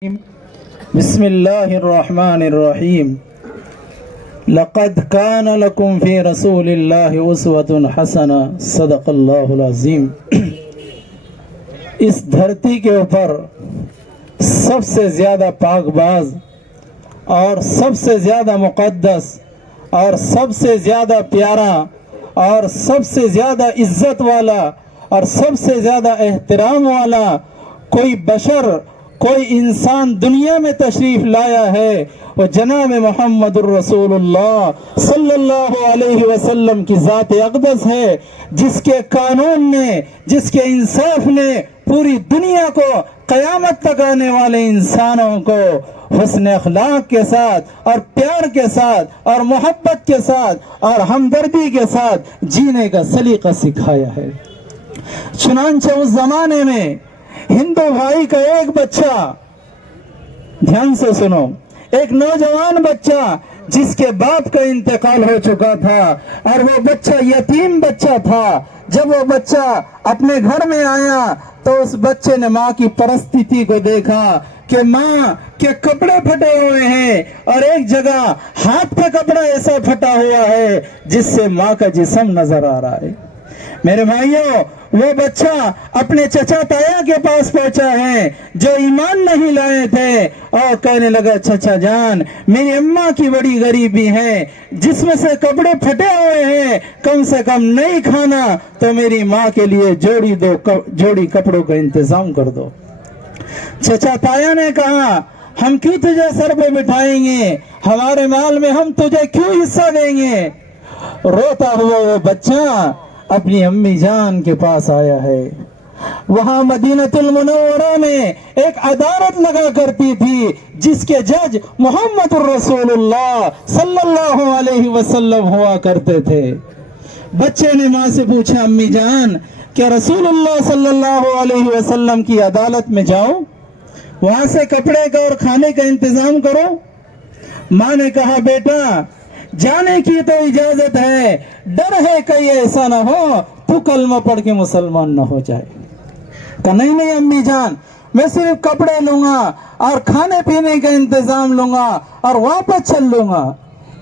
بسم اللہ الرحمن الرحیم لقد کان لکم فی رسول اللہ اسوۃ حسنہ صدق اللہ العظیم۔ اس دھرتی کے اوپر سب سے زیادہ پاک باز اور سب سے زیادہ مقدس اور سب سے زیادہ پیارا اور سب سے زیادہ عزت والا اور سب سے زیادہ احترام والا کوئی بشر، کوئی انسان دنیا میں تشریف لایا ہے، وہ جناب محمد الرسول اللہ صلی اللہ علیہ وسلم کی ذات اقدس ہے، جس کے قانون نے، جس کے انصاف نے پوری دنیا کو، قیامت تک آنے والے انسانوں کو حسن اخلاق کے ساتھ اور پیار کے ساتھ اور محبت کے ساتھ اور ہمدردی کے ساتھ جینے کا سلیقہ سکھایا ہے۔ چنانچہ اس زمانے میں ہندو بھائی کا ایک بچہ، دھیان سے سنو، ایک نوجوان بچہ جس کے باپ کا انتقال ہو چکا تھا اور وہ بچہ یتیم بچہ تھا، جب وہ بچہ اپنے گھر میں آیا تو اس بچے نے ماں کی پرستتی کو دیکھا کہ ماں کے کپڑے پھٹے ہوئے ہیں اور ایک جگہ ہاتھ پہ کپڑا ایسا پھٹا ہوا ہے جس سے ماں کا جسم نظر آ رہا ہے۔ میرے بھائیوں، وہ بچہ اپنے چچا تایا کے پاس پہنچا ہے جو ایمان نہیں لائے تھے اور کہنے لگا، چچا جان، میری اماں کی بڑی غریبی ہے، جس میں سے کپڑے پھٹے ہوئے ہیں، کم سے کم نہیں کھانا تو میری ماں کے لیے جوڑی کپڑوں کا انتظام کر دو۔ چچا تایا نے کہا، ہم کیوں تجھے سر پہ بٹھائیں گے، ہمارے مال میں ہم تجھے کیوں حصہ دیں گے۔ روتا ہوا وہ بچہ اپنی امی جان کے پاس آیا ہے۔ وہاں مدینہ المنورہ میں ایک عدالت لگا کرتی تھی جس کے جج محمد الرسول اللہ صلی اللہ علیہ وسلم ہوا کرتے تھے۔ بچے نے ماں سے پوچھا، امی جان، کیا رسول اللہ صلی اللہ علیہ وسلم کی عدالت میں جاؤ، وہاں سے کپڑے کا اور کھانے کا انتظام کرو؟ ماں نے کہا، بیٹا جانے کی تو اجازت ہے، ڈر ہے کہیں ایسا نہ ہو تو کلمہ پڑھ کے مسلمان نہ ہو جائے۔ کہا، نہیں امی جان، میں صرف کپڑے لوں گا اور کھانے پینے کا انتظام لوں گا اور واپس چل لوں گا۔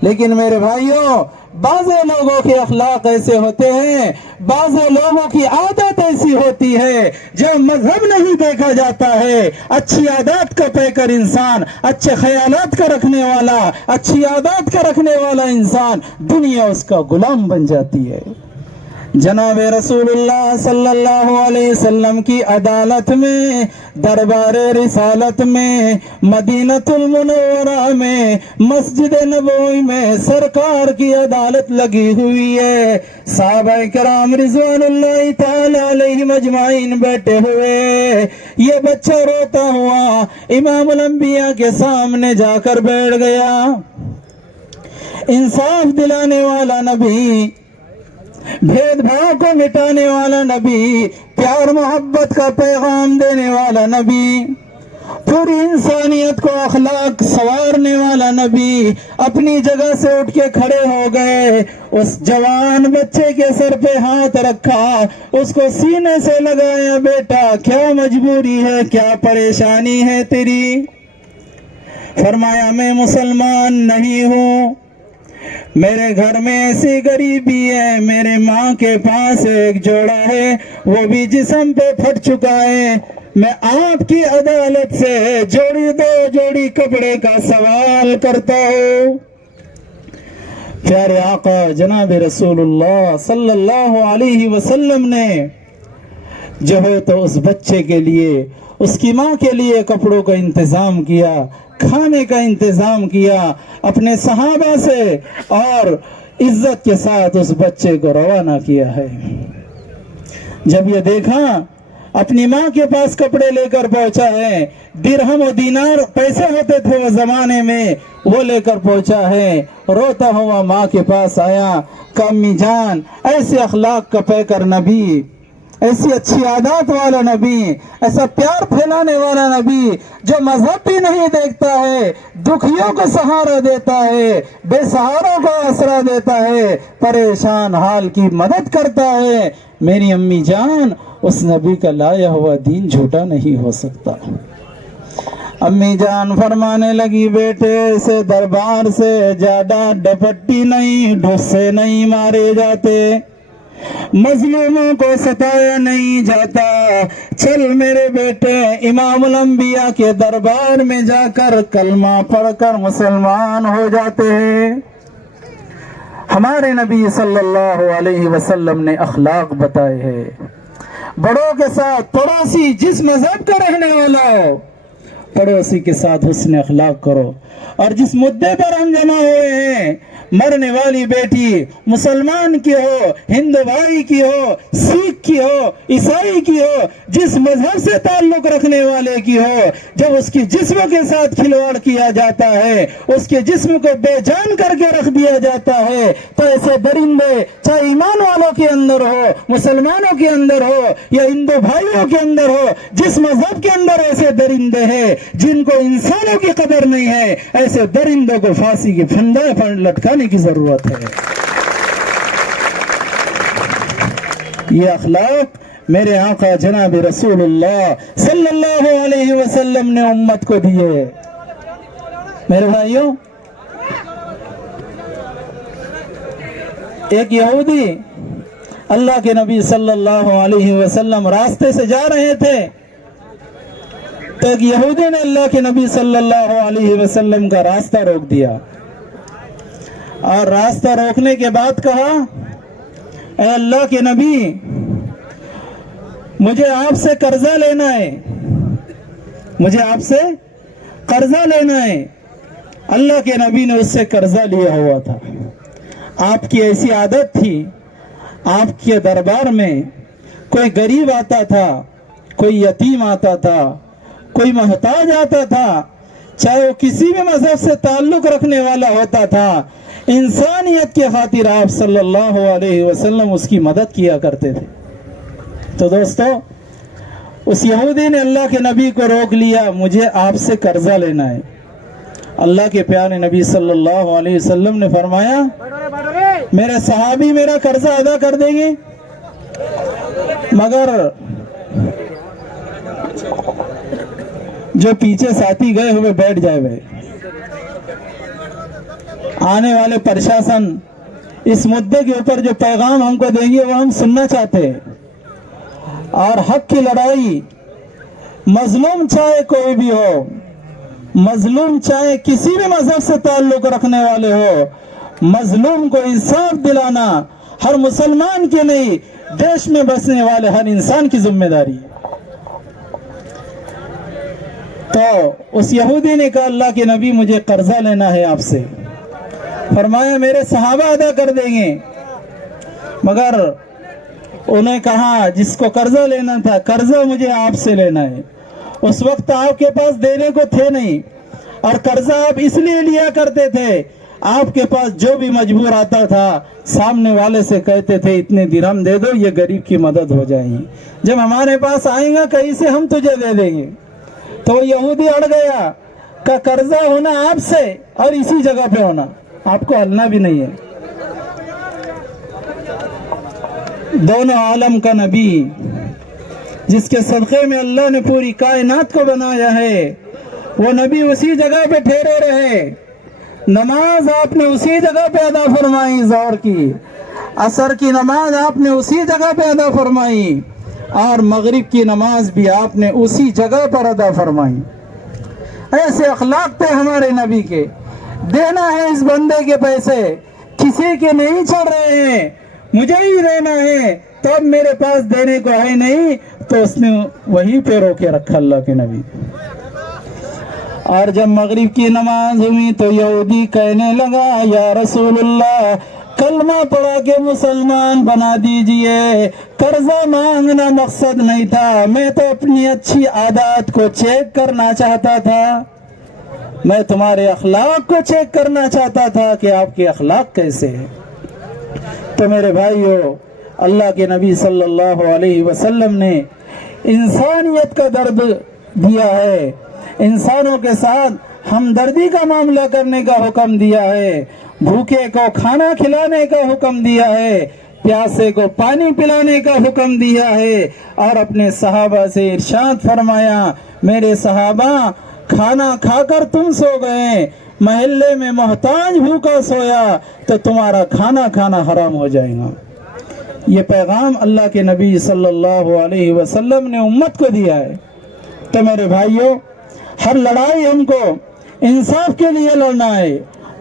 لیکن میرے بھائیوں، بعض لوگوں کے اخلاق ایسے ہوتے ہیں، بعض لوگوں کی عادت ایسی ہوتی ہے، جو مذہب نہیں دیکھا جاتا ہے، اچھی عادات کا پیکر انسان، اچھے خیالات کا رکھنے والا، اچھی عادات کا رکھنے والا انسان، دنیا اس کا غلام بن جاتی ہے۔ جناب رسول اللہ صلی اللہ علیہ وسلم کی عدالت میں، دربار رسالت میں، مدینہ المنورہ میں، مسجد نبوی میں سرکار کی عدالت لگی ہوئی ہے۔ صحابہ کرام رضوان اللہ تعالی علیہم اجمعین بیٹھے ہوئے، یہ بچہ روتا ہوا امام الانبیاء کے سامنے جا کر بیٹھ گیا۔ انصاف دلانے والا نبی، بھید بھاؤ کو مٹانے والا نبی، پیار محبت کا پیغام دینے والا نبی، پوری انسانیت کو اخلاق سنوارنے والا نبی اپنی جگہ سے اٹھ کے کھڑے ہو گئے، اس جوان بچے کے سر پہ ہاتھ رکھا، اس کو سینے سے لگایا، بیٹا کیا مجبوری ہے، کیا پریشانی ہے تیری؟ فرمایا، میں مسلمان نہیں ہوں، میرے گھر میں ایسی غریبی ہے، میرے ماں کے پاس ایک جوڑا ہے، وہ بھی جسم پہ پھٹ چکا ہے، میں آپ کی عدالت سے جوڑی کپڑے کا سوال کرتا ہوں۔ پیارے آقا جناب رسول اللہ صلی اللہ علیہ وسلم نے جو ہے تو اس بچے کے لیے، اس کی ماں کے لیے کپڑوں کا انتظام کیا، کھانے کا انتظام کیا، اپنے صحابہ سے اور عزت کے ساتھ اس بچے کو روانہ کیا ہے۔ جب یہ دیکھا اپنی ماں کے پاس کپڑے لے کر پہنچا ہے، درہم و دینار پیسے ہوتے تھے وہ زمانے میں، وہ لے کر پہنچا ہے، روتا ہوا ماں کے پاس آیا کہ امی جان، ایسے اخلاق کا پیکر نبی، ایسی اچھی عادات والا نبی، ایسا پیار پھیلانے والا نبی جو مذہب بھی نہیں دیکھتا ہے، دکھیوں کو سہارا دیتا ہے، بے سہاروں کو آسرا دیتا ہے، پریشان حال کی مدد کرتا ہے، میری امی جان، اس نبی کا لایا ہوا دین جھوٹا نہیں ہو سکتا۔ امی جان فرمانے لگی بیٹے ایسے دربار سے زیادہ ڈپٹی نہیں ڈھسے نہیں مارے جاتے، مظلوموں کو ستایا نہیں جاتا، چل میرے بیٹے امام الانبیاء کے دربار میں جا کر کلمہ پڑھ کر مسلمان ہو جاتے ہیں۔ ہمارے نبی صلی اللہ علیہ وسلم نے اخلاق بتائے ہیں، بڑوں کے ساتھ پڑوسی جس مذہب کا رہنے والا ہو پڑوسی کے ساتھ حسن اخلاق کرو۔ اور جس مدعے پر ہم جمع ہوئے ہیں، مرنے والی بیٹی مسلمان کی ہو، ہندو بھائی کی ہو، سکھ کی ہو، عیسائی کی ہو، جس مذہب سے تعلق رکھنے والے کی ہو، جب اس کی جسم کے ساتھ کھلواڑ کیا جاتا ہے، اس کے جسم کو بے جان کر کے رکھ دیا جاتا ہے، تو ایسے درندے چاہے ایمان والوں کے اندر ہو، مسلمانوں کے اندر ہو یا ہندو بھائیوں کے اندر ہو، جس مذہب کے اندر ایسے درندے ہیں جن کو انسانوں کی قدر نہیں ہے، ایسے درندوں کو پھانسی کی پھندے پر لٹکانے کی ضرورت ہے۔ یہ اخلاق میرے آقا جناب رسول اللہ صلی اللہ علیہ وسلم نے امت کو دیے۔ میرے بھائیوں، ایک یہودی اللہ کے نبی صلی اللہ علیہ وسلم راستے سے جا رہے تھے، تو ایک یہودی نے اللہ کے نبی صلی اللہ علیہ وسلم کا راستہ روک دیا، اور راستہ روکنے کے بعد کہا، اے اللہ کے نبی مجھے آپ سے قرضہ لینا ہے، مجھے آپ سے قرضہ لینا ہے۔ اللہ کے نبی نے اس سے قرضہ لیا ہوا تھا۔ آپ کی ایسی عادت تھی، آپ کے دربار میں کوئی غریب آتا تھا، کوئی یتیم آتا تھا، کوئی محتاج آتا تھا، چاہے وہ کسی بھی مذہب سے تعلق رکھنے والا ہوتا تھا، انسانیت کے خاطر آپ صلی اللہ علیہ وسلم اس کی مدد کیا کرتے تھے۔ تو دوستو، اس یہودی نے اللہ کے نبی کو روک لیا، مجھے آپ سے قرضہ لینا ہے۔ اللہ کے پیارے نبی صلی اللہ علیہ وسلم نے فرمایا، میرے صحابی میرا قرضہ ادا کر دیں گے، مگر جو پیچھے ساتھی گئے ہوئے بیٹھ جائے ہوئے، آنے والے پرشاسن اس مدعے کے اوپر جو پیغام ہم کو دیں گے وہ ہم سننا چاہتے ہیں۔ اور حق کی لڑائی، مظلوم چاہے کوئی بھی ہو، مظلوم چاہے کسی بھی مذہب سے تعلق رکھنے والے ہو، مظلوم کو انصاف دلانا ہر مسلمان کی نہیں، دیش میں بسنے والے ہر انسان کی ذمہ داری ہے۔ تو اس یہودی نے کہا، اللہ کے نبی مجھے قرضہ لینا ہے آپ سے۔ فرمایا میرے صحابہ ادا کر دیں گے، مگر انہیں کہا جس کو قرضہ لینا تھا، قرضہ مجھے آپ سے لینا ہے۔ اس وقت آپ کے پاس دینے کو تھے نہیں، اور قرضہ آپ اس لیے لیا کرتے تھے، آپ کے پاس جو بھی مجبور آتا تھا سامنے والے سے کہتے تھے اتنے درہم دے دو، یہ غریب کی مدد ہو جائے گی، جب ہمارے پاس آئیں گا کہیں سے ہم تجھے دے دیں گے۔ تو وہ یہودی اڑ گیا کہ قرضہ ہونا آپ سے اور اسی جگہ پہ ہونا، آپ کو ہلنا بھی نہیں ہے۔ دونوں عالم کا نبی، جس کے صدقے میں اللہ نے پوری کائنات کو بنایا ہے، وہ نبی اسی جگہ پہ ٹھہرے رہے۔ نماز آپ نے اسی جگہ پہ ادا فرمائی، ظہر کی، عصر کی نماز آپ نے اسی جگہ پہ ادا فرمائی، اور مغرب کی نماز بھی آپ نے اسی جگہ پر ادا فرمائی۔ ایسے اخلاق تھے ہمارے نبی کے۔ دینا ہے اس بندے کے پیسے، کسی کے نہیں چڑھ رہے ہیں، مجھے ہی دینا ہے، تو اب میرے پاس دینے کو ہے نہیں، تو اس نے وہیں پہ روکے رکھا اللہ کے نبی۔ اور جب مغرب کی نماز ہوئی تو یہودی کہنے لگا، یا رسول اللہ کلمہ پڑھا کے مسلمان بنا دیجئے، قرضہ مانگنا مقصد نہیں تھا، میں تو اپنی اچھی عادات کو چیک کرنا چاہتا تھا، میں تمہارے اخلاق کو چیک کرنا چاہتا تھا کہ آپ کے اخلاق کیسے ہیں۔ تو میرے بھائیو، اللہ کے نبی صلی اللہ علیہ وسلم نے انسانیت کا درد دیا ہے، انسانوں کے ساتھ ہمدردی کا معاملہ کرنے کا حکم دیا ہے، بھوکے کو کھانا کھلانے کا حکم دیا ہے، پیاسے کو پانی پلانے کا حکم دیا ہے، اور اپنے صحابہ سے ارشاد فرمایا، میرے صحابہ کھانا کھا کر تم سو گئے، محلے میں محتاج بھوکا سویا تو تمہارا کھانا کھانا حرام ہو جائے گا۔ یہ پیغام اللہ کے نبی صلی اللہ علیہ وسلم نے امت کو دیا ہے۔ تو میرے بھائیوں، ہر لڑائی ہم کو انصاف کے لیے لڑنا ہے۔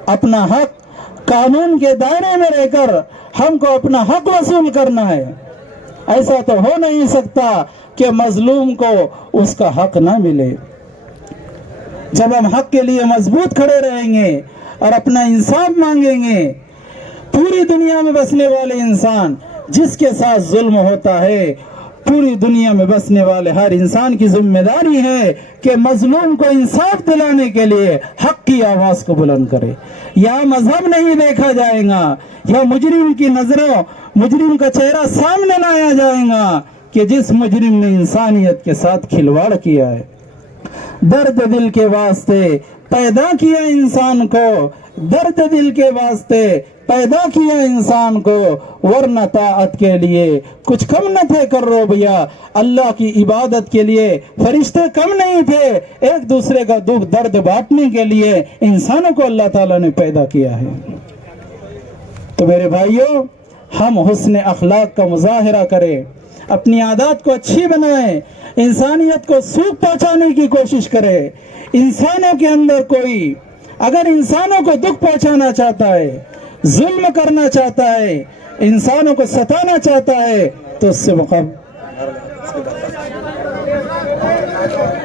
اپنا حق قانون کے دائرے میں رہ کر ہم کو اپنا حق وصول کرنا ہے۔ ایسا تو ہو نہیں سکتا کہ مظلوم کو اس کا حق نہ ملے۔ جب ہم حق کے لیے مضبوط کھڑے رہیں گے اور اپنا انصاف مانگیں گے، پوری دنیا میں بسنے والے انسان جس کے ساتھ ظلم ہوتا ہے، پوری دنیا میں بسنے والے ہر انسان کی ذمہ داری ہے کہ مظلوم کو انصاف دلانے کے لیے حق کی آواز کو بلند کرے۔ یہاں مذہب نہیں دیکھا جائے گا، یا مجرم کی نظروں، مجرم کا چہرہ سامنے لایا جائے گا کہ جس مجرم نے انسانیت کے ساتھ کھلواڑ کیا ہے۔ درد دل کے واسطے پیدا کیا انسان کو، درد دل کے واسطے پیدا کیا انسان کو، ورنہ طاعت کے لیے کچھ کم نہ تھے کرو بھیا۔ اللہ کی عبادت کے لیے فرشتے کم نہیں تھے، ایک دوسرے کا دکھ درد بانٹنے کے لیے انسانوں کو اللہ تعالیٰ نے پیدا کیا ہے۔ تو میرے بھائیوں، ہم حسن اخلاق کا مظاہرہ کریں، اپنی عادات کو اچھی بنائیں، انسانیت کو سوکھ پہنچانے کی کوشش کریں۔ انسانوں کے اندر کوئی اگر انسانوں کو دکھ پہنچانا چاہتا ہے، ظلم کرنا چاہتا ہے، انسانوں کو ستانا چاہتا ہے، تو اس سے